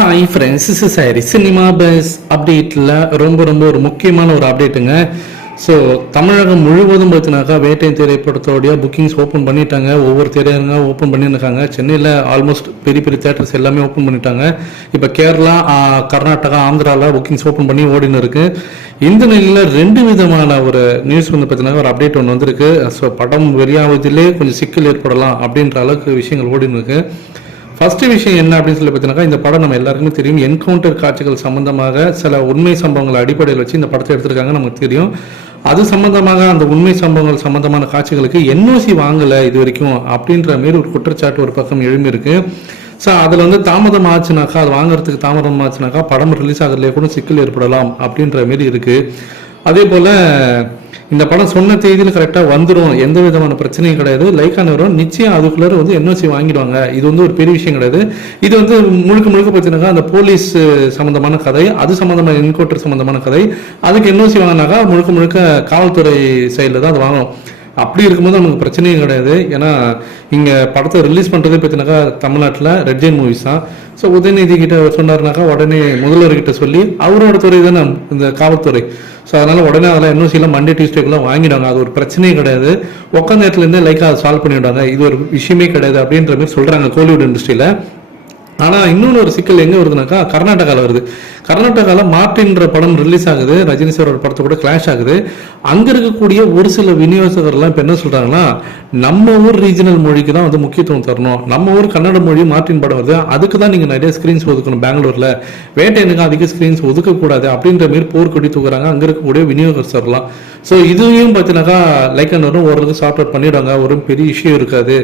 Hi friends is sorry cinema buzz அப்டேட்டில் ரொம்ப ரொம்ப ஒரு முக்கியமான ஒரு அப்டேட்டுங்க ஸோ தமிழகம் முழுவதும் பார்த்தினாக்கா வேட்டை திரைப்படத்தோடைய புக்கிங்ஸ் ஓப்பன் பண்ணிட்டாங்க. ஒவ்வொரு திரையரங்க ஓப்பன் பண்ணியிருக்காங்க. சென்னையில் ஆல்மோஸ்ட் பெரிய பெரிய தேட்டர்ஸ் எல்லாமே ஓப்பன் பண்ணிட்டாங்க. இப்போ கேரளா கர்நாடகா ஆந்திராவில் புக்கிங்ஸ் ஓப்பன் பண்ணி ஓடின்னு இருக்கு இந்த நிலையில் ரெண்டு விதமான ஒரு நியூஸ் வந்து பார்த்தீங்கன்னா ஒரு அப்டேட் ஒன்று வந்திருக்கு. ஸோ படம் வெளியாவதிலே கொஞ்சம் சிக்கல் ஏற்படலாம் அப்படின்ற அளவுக்கு விஷயங்கள் ஓடின்னு ஃபர்ஸ்ட் விஷயம் என்ன அப்படின்னு சொல்லி பார்த்தீங்கன்னா இந்த படம் நம்ம எல்லாருக்குமே தெரியும். என்கவுண்டர் காட்சிகள் சம்பந்தமாக சில உண்மை சம்பவங்களை அடிப்படையில் வச்சு இந்த படத்தை எடுத்திருக்காங்க நமக்கு தெரியும். அது சம்பந்தமாக அந்த உண்மை சம்பவங்கள் சம்பந்தமான காட்சிகளுக்கு என்ஓசி வாங்கலை இது வரைக்கும் அப்படின்ற மாரி ஒரு குற்றச்சாட்டு ஒரு பக்கம் எழும்பியிருக்கு. ஸோ அதில் வந்து தாமதம் ஆச்சுனாக்கா அது வாங்குறதுக்கு தாமதம் ஆச்சுனாக்கா படம் ரிலீஸ் ஆகிறதுலேயே கூட சிக்கல் ஏற்படலாம் அப்படின்ற மாரி இருக்குது அதே போல் இந்த படம் சொன்ன தேதியில் கரெக்டாக வந்துடும் எந்த விதமான பிரச்சனையும் கிடையாது. லைக்கா வரும். நிச்சயம் அதுக்குள்ளார வந்து என்ஓசி வாங்கிடுவாங்க. இது வந்து ஒரு பெரிய விஷயம் கிடையாது. இது வந்து முழுக்க முழுக்க பார்த்தீங்கன்னா அந்த போலீஸ் சம்பந்தமான கதை அது சம்பந்தமான என்கவுண்டர் சம்பந்தமான கதை அதுக்கு என்ஓசி வாங்கினாக்கா முழுக்க முழுக்க காவல்துறை சைடில் தான் அது வாங்கணும். அப்படி இருக்கும்போது நமக்கு பிரச்சனையும் கிடையாது. ஏன்னா இங்கே படத்தை ரிலீஸ் பண்ணுறதே பார்த்தீங்கன்னாக்கா தமிழ்நாட்டில் ரெட் ஜெயின் மூவிஸ் தான். ஸோ உதயநிதி கிட்ட சொன்னாருனாக்கா உடனே முதல்வர்கிட்ட சொல்லி அவரோட துறை தானே இந்த காவல்துறை. ஸோ அதனால உடனே அதெல்லாம் என்ஓசிலாம் மண்டே டியூஸ்டேக்கெல்லாம் வாங்கிடுவாங்க. அது ஒரு பிரச்சனையே கிடையாது. உட்காந்த இடத்துலேருந்தே லைக்காக அதை சால்வ் பண்ணிவிடுவாங்க. இது ஒரு விஷயமே கிடையாது அப்படின்ற மாதிரி சொல்கிறாங்க கோலிவுட் இண்டஸ்ட்ரியில் ஆனால் இன்னொன்று ஒரு சிக்கல் எங்கே வருதுனாக்கா கர்நாடகாவில் வருது. கர்நாடகாவில் மார்டின்ற படம் ரிலீஸ் ஆகுது. ரஜினி சாரோட படத்தை கூட கிளாஷ் ஆகுது. அங்கே இருக்கக்கூடிய ஒரு சில விநியோகஸ்தகர்லாம் இப்போ என்ன சொல்கிறாங்கன்னா நம்ம ஊர் ரீஜனல் மொழிக்கு தான் வந்து முக்கியத்துவம் தரணும். நம்ம ஊர் கன்னட மொழி மார்டின் படம் வருது. அதுக்கு தான் நீங்கள் நிறைய ஸ்க்ரீன்ஸ் ஒதுக்கணும் பெங்களூரில். வேட்டையனுக்கு அதிக ஸ்க்ரீன்ஸ் ஒதுக்கக்கூடாது அப்படின்ற மாரி போர்க்கொடி தூக்குறாங்க. அங்கே இருக்கக்கூடிய விநியோகஸ்தர்லாம் ஸோ இதையும் பார்த்தீங்கன்னாக்கா லைக் அண்ட் வரும் ஓரளவுக்கு சார்ட் அவுட் பண்ணிடுவாங்க ஒரு பெரிய இஷ்யூ இருக்காது.